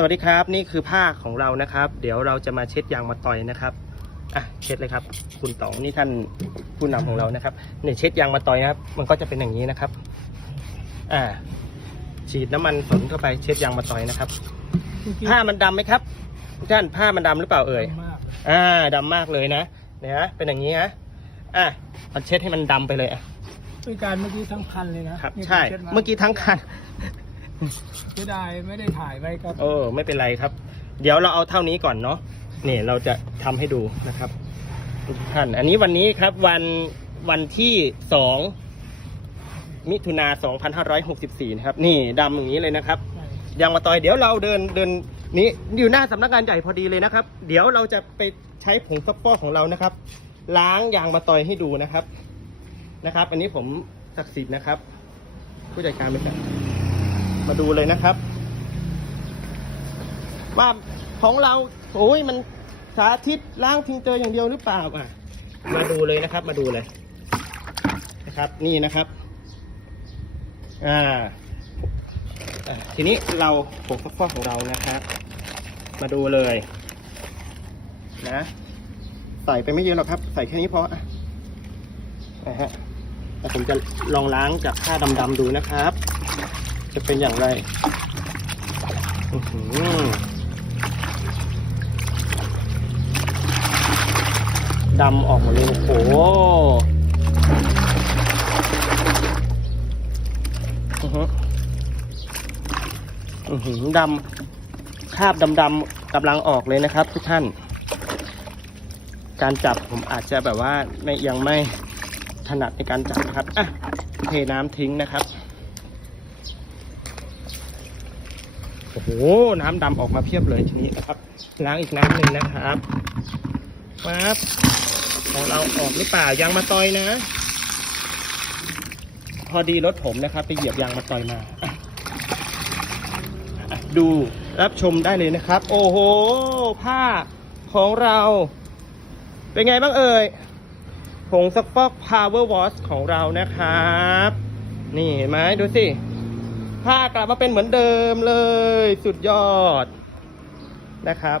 สวัสดีครับ นี่คือผ้าของเรานะครับ เดี๋ยวเราจะมาเช็ดยางมาต่อยนะครับอะเช็ดเลยครับ คุณต๋องนี่ท่านผู้นำของเรานะครับเนี่ยเช็ดยางมาต่อยนะครับ มันก็จะเป็นอย่างนี้นะครับ อ่า ฉีดน้ำมันฝนเข้าไปเช็ดยางมาต่อยนะครับ ผ้ามันดำไหมครับทุกท่านผ้ามันดำหรือเปล่าเอ่ยมากอ่าดำมากเลยนะเนี่ยนะเป็นอย่างนี้นะอะเอาเช็ดให้มันดำไปเลยอะด้วยการเมื่อกี้ทั้งคันเลยนะครับนี่ใช่ช็ดาเมื่อกี้ทั้งคัน เสียดายไม่ได้ถ่ายไว้ครับโอ้ไม่เป็นไรครับ เดี๋ยวเราเอาเท่านี้ก่อนเนาะนี่เราจะทำให้ดูนะครับทุกท่าน อันนี้วันนี้ครับวันวันที่สองมิถุนา2564นะครับ นี่ดำอย่างนี้เลยนะครับยางมาต่อยเดี๋ยวเราเดินเดินนี้อยู่หน้าสำนักงานใหญ่พอดีเลยนะครับ เดี๋ยวเราจะไปใช้ผงซักฟอกของเรานะครับ ล้างยางมาต่อยให้ดูนะครับนะครับ อันนี้ผมศักดิ์สิทธิ์นะครับ ผู้จัดการบริษัท มาดูเลยนะครับ ว่าของเราโอ้ยมันสาธิตล้างทิ้งเจออย่างเดียวหรือเปล่าอะ มาดูเลยนะครับ มาดูเลย นะครับ นี่นะครับ อ่าทีนี้เราผงซักฟอกของเรานะครับมาดูเลย นะ ใส่ไปไม่เยอะหรอกครับ ใส่แค่นี้พออะนะฮะแต่ผมจะลองล้างจากผ้าดำๆดูนะครับ จะเป็นอย่างไรดำออกหมดเลยโอ้โหอือหืออือหือดำคราบดำๆกำลังออกเลยนะครับ ทุกท่าน การจับผมอาจจะแบบว่าไม่ยังไม่ถนัดในการจับนะครับอะเทน้ำทิ้งนะครับโอ้โห น้ำดำออกมาเพียบเลยทีนี้นะครับ ล้างอีกน้ำหนึ่งนะครับปั๊บของเราออกหรือเปล่ายางมาตอยนะ พอดีรถผมนะครับ ไปเหยียบยางมาตอยมา ดูรับชมได้เลยนะครับ โอ้โห ผ้าของเรา เป็นไงบ้างเอ่ยผงซักฟอก Power Wash ของเรานะครับ นี่เห็นไหมดูสิ ผ้ากลับมาเป็นเหมือนเดิมเลย สุดยอดนะครับ